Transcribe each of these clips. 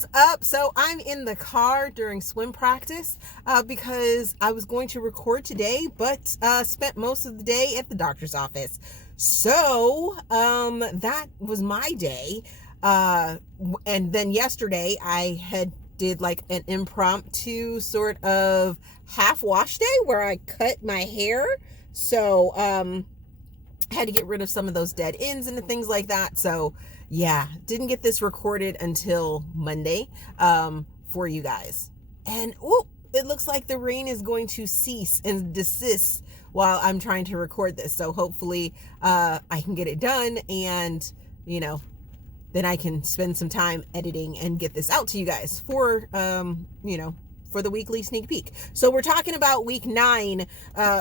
What's up? So I'm in the car during swim practice because I was going to record today, but spent most of the day at the doctor's office. So that was my day. And then yesterday I had did like an impromptu sort of half wash day where I cut my hair. So had to get rid of some of those dead ends and things like that. So yeah, didn't get this recorded until Monday for you guys. And it looks like the rain is going to cease and desist while I'm trying to record this. So hopefully I can get it done, and then I can spend some time editing and get this out to you guys for for the weekly sneak peek. So we're talking about week 9,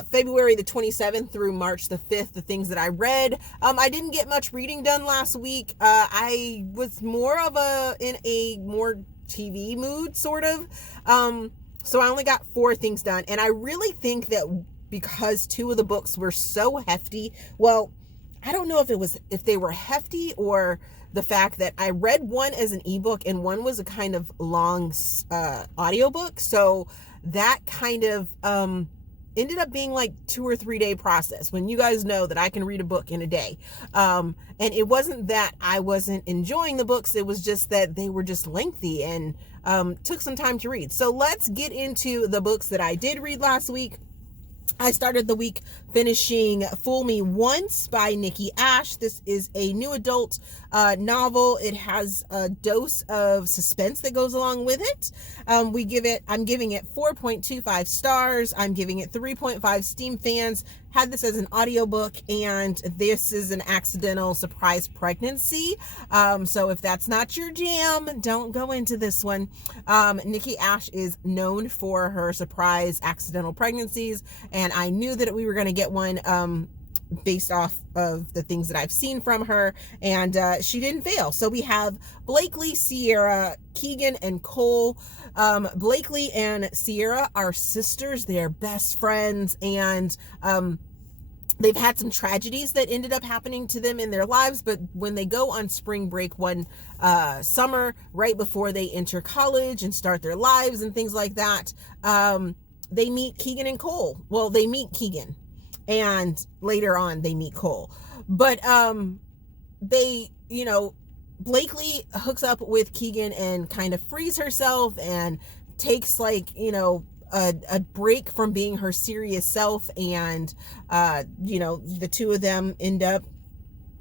February the 27th through March the 5th, the things that I read. I didn't get much reading done last week. I was more of in a more TV mood, sort of. So I only got 4 things done. And I really think that because 2 of the books were so hefty, well, I don't know if they were hefty or the fact that I read one as an ebook and one was a kind of long audiobook. So that kind of ended up being like 2 or 3 day process, when you guys know that I can read a book in a day. And it wasn't that I wasn't enjoying the books. It was just that they were just lengthy and took some time to read. So let's get into the books that I did read last week. I started the week finishing Fool Me Once by Nikki Ash. This is a new adult novel. It has a dose of suspense that goes along with it. I'm giving it 4.25 stars. I'm giving it 3.5 Steam fans. Had this as an audiobook, and this is an accidental surprise pregnancy. So if that's not your jam, don't go into this one. Nikki Ash is known for her surprise accidental pregnancies, and I knew that we were going to get one based off of the things that I've seen from her, and she didn't fail. So we have Blakely, Sierra, Keegan, and Cole. Blakely and Sierra are sisters. They're best friends, and they've had some tragedies that ended up happening to them in their lives. But when they go on spring break one summer, right before they enter college and start their lives and things like that, they meet Keegan and Cole. Well, they meet Keegan, and later on they meet Cole. But Blakely hooks up with Keegan and kind of frees herself and takes a break from being her serious self, and the two of them end up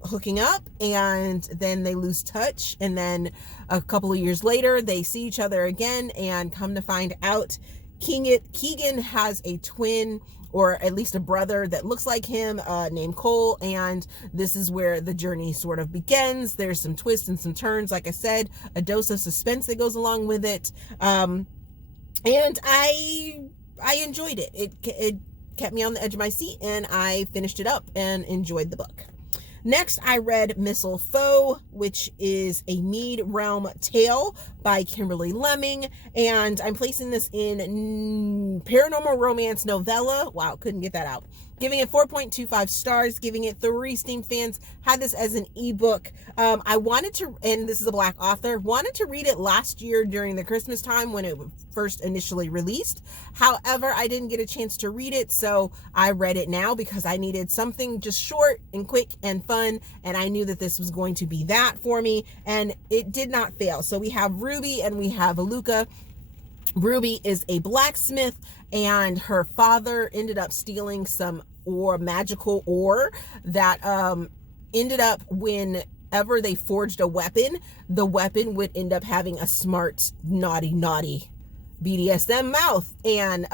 hooking up, and then they lose touch, and then a couple of years later they see each other again, and come to find out Keegan has a twin, or at least a brother that looks like him, named Cole, and this is where the journey sort of begins. There's some twists and some turns, like I said, a dose of suspense that goes along with it, and I enjoyed it. It kept me on the edge of my seat, and I finished it up and enjoyed the book. Next, I read Mistlefoe, which is a Mead Realm tale by Kimberly Lemming, and I'm placing this in paranormal romance novella. Wow, couldn't get that out. Giving it 4.25 stars, giving it 3 Steam fans. Had this as an ebook. I wanted to, and this is a Black author, wanted to read it last year during the Christmas time when it first initially released. However, I didn't get a chance to read it, so I read it now because I needed something just short and quick and fun, and I knew that this was going to be that for me, and it did not fail. So we have Ruby and we have Aluka. Ruby is a blacksmith, and her father ended up stealing some magical ore that ended up, whenever they forged a weapon, the weapon would end up having a smart, naughty BDSM mouth, and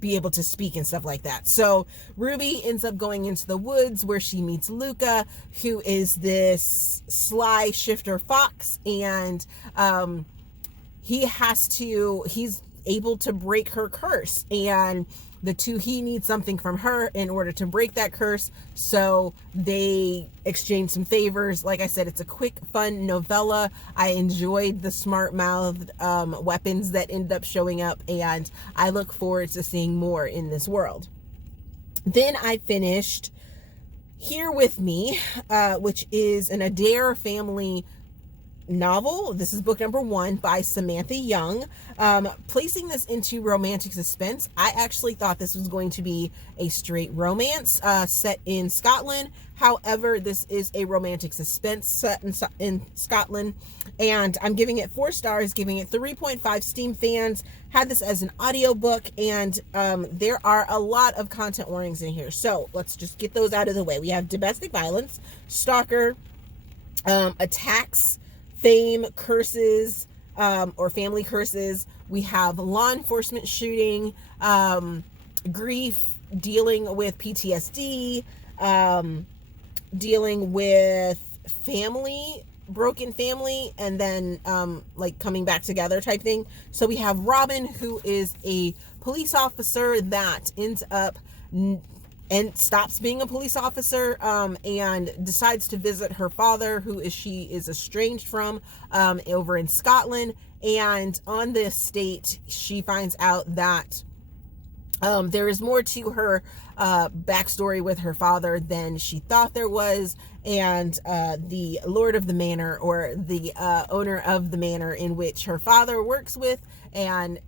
be able to speak and stuff like that. So Ruby ends up going into the woods where she meets Luca, who is this sly shifter fox, and he's able to break her curse, and he needs something from her in order to break that curse. So they exchange some favors. Like I said, it's a quick, fun novella. I enjoyed the smart-mouthed weapons that end up showing up, and I look forward to seeing more in this world. Then I finished Here With Me, which is an Adair family novel. This is book number 1 by Samantha Young. Placing this into romantic suspense, I actually thought this was going to be a straight romance set in Scotland. However, this is a romantic suspense set in Scotland, and I'm giving it 4 stars, giving it 3.5 Steam fans. Had this as an audiobook, and there are a lot of content warnings in here, so let's just get those out of the way. We have domestic violence, stalker, attacks, fame, curses, or family curses. We have law enforcement shooting, grief, dealing with PTSD, dealing with broken family, and then like coming back together type thing. So we have Robin, who is a police officer that ends up and stops being a police officer, and decides to visit her father, who she is estranged from, over in Scotland. And on this estate, she finds out that there is more to her backstory with her father than she thought there was. And the lord of the manor, or the owner of the manor in which her father works with and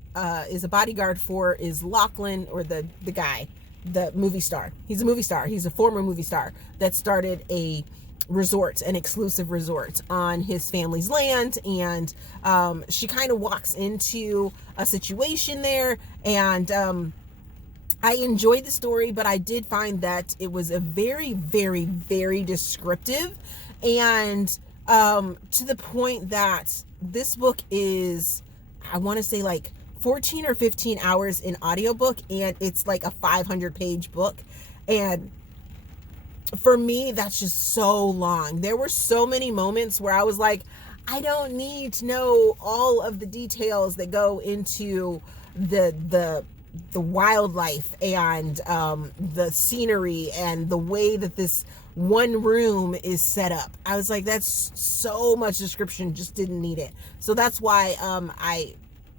is a bodyguard for, is Lachlan, or the guy, the movie star. He's a movie star. He's a former movie star that started an exclusive resort on his family's land. And she kind of walks into a situation there, and I enjoyed the story, but I did find that it was a very, very, very descriptive, and to the point that this book is, I want to say, like 14 or 15 hours in audiobook, and it's like a 500-page book. And for me, that's just so long. There were so many moments where I was like, I don't need to know all of the details that go into the wildlife and the scenery and the way that this one room is set up. I was like, that's so much description, just didn't need it. So that's why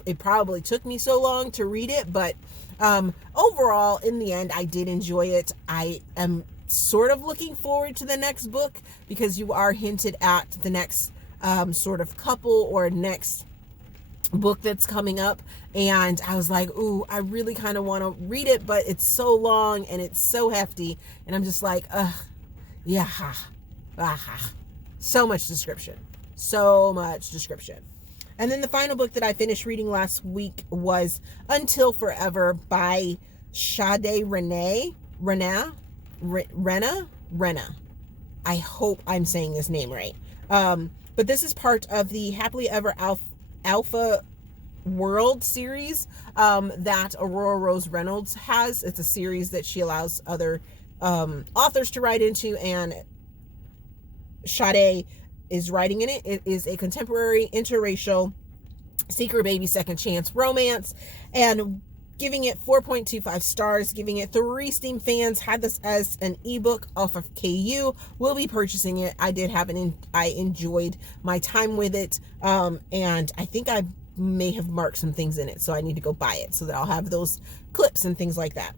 it probably took me so long to read it. But overall, in the end, I did enjoy it. I am sort of looking forward to the next book, because you are hinted at the next sort of couple or next book that's coming up, and I was like, ooh, I really kind of want to read it, but it's so long and it's so hefty, and I'm just like, yeah, so much description. And then the final book that I finished reading last week was Until Forever by Sade Rena. I hope I'm saying this name right. But this is part of the Happily Ever Alpha World series that Aurora Rose Reynolds has. It's a series that she allows other authors to write into, and Sade is writing in it. It is a contemporary interracial secret baby second chance romance, and giving it 4.25 stars, giving it 3 Steam fans. Had this as an ebook off of KU. Will be purchasing it. I did have I enjoyed my time with it, and I think I may have marked some things in it, so I need to go buy it so that I'll have those clips and things like that.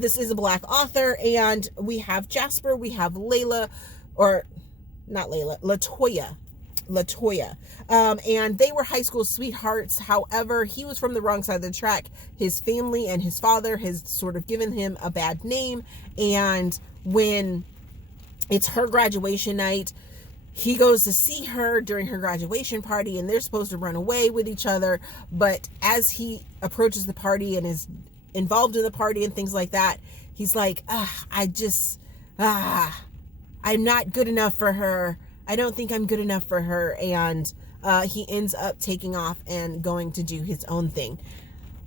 This is a Black author, and we have Jasper, we have Layla, or not Layla, Latoya. And they were high school sweethearts. However, he was from the wrong side of the track. His family and his father has sort of given him a bad name. And when it's her graduation night, he goes to see her during her graduation party, and they're supposed to run away with each other. But as he approaches the party and is involved in the party and things like that, he's like, I'm not good enough for her. I don't think I'm good enough for her. And he ends up taking off and going to do his own thing.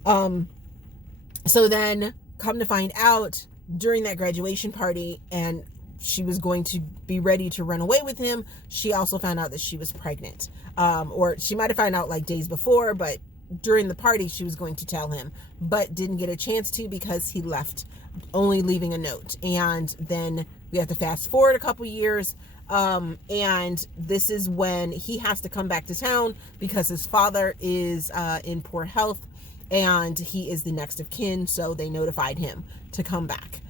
So then, come to find out, during that graduation party, and she was going to be ready to run away with him, she also found out that she was pregnant. Or she might have found out like days before, but during the party she was going to tell him, but didn't get a chance to because he left, only leaving a note. And then we have to fast forward a couple years. And this is when he has to come back to town because his father is in poor health, and he is the next of kin, so they notified him to come back.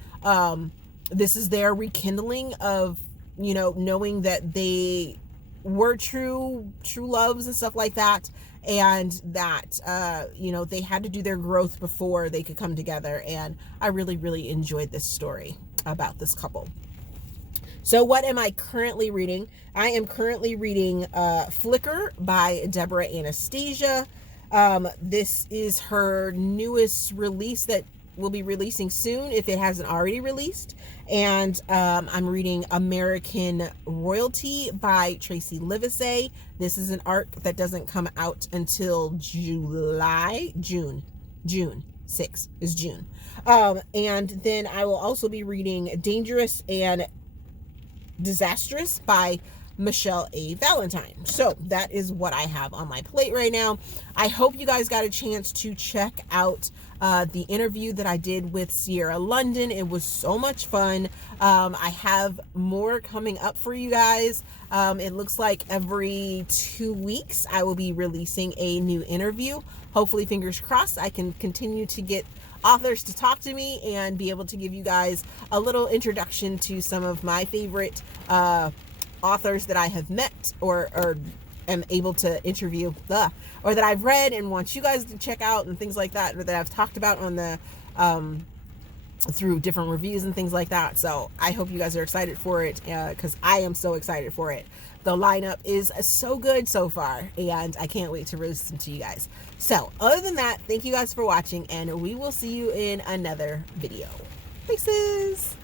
This is their rekindling of, knowing that they were true loves and stuff like that, and that they had to do their growth before they could come together. And I really enjoyed this story about this couple. So what am I currently reading? I am currently reading Flicker by Debra Anastasia. This is her newest release that will be releasing soon if it hasn't already released. And I'm reading American Royalty by Tracy Livesay. This is an arc that doesn't come out until June 6th is June. And then I will also be reading Dangerous and Disastrous by Michelle A. Valentine. So that is what I have on my plate right now. I hope you guys got a chance to check out the interview that I did with Sierra London. It was so much fun. I have more coming up for you guys. It looks like every 2 weeks I will be releasing a new interview. Hopefully, fingers crossed, I can continue to get authors to talk to me and be able to give you guys a little introduction to some of my favorite authors that I have met or am able to interview, or that I've read and want you guys to check out and things like that, or that I've talked about on the through different reviews and things like that. So I hope you guys are excited for it, because I am so excited for it. The lineup is so good so far, and I can't wait to release them to you guys. So other than that, thank you guys for watching, and we will see you in another video. Faces.